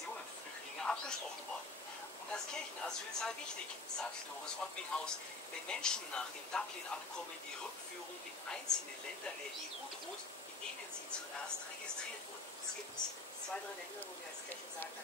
Und Flüchtlinge abgesprochen worden. Und das Kirchenasyl sei wichtig, sagt Doris Ottminghaus. Wenn Menschen nach dem Dublin-Abkommen die Rückführung in einzelne Länder der EU droht, in denen sie zuerst registriert wurden. Es gibt 2, 3 Länder, wo wir als Kirche sagen,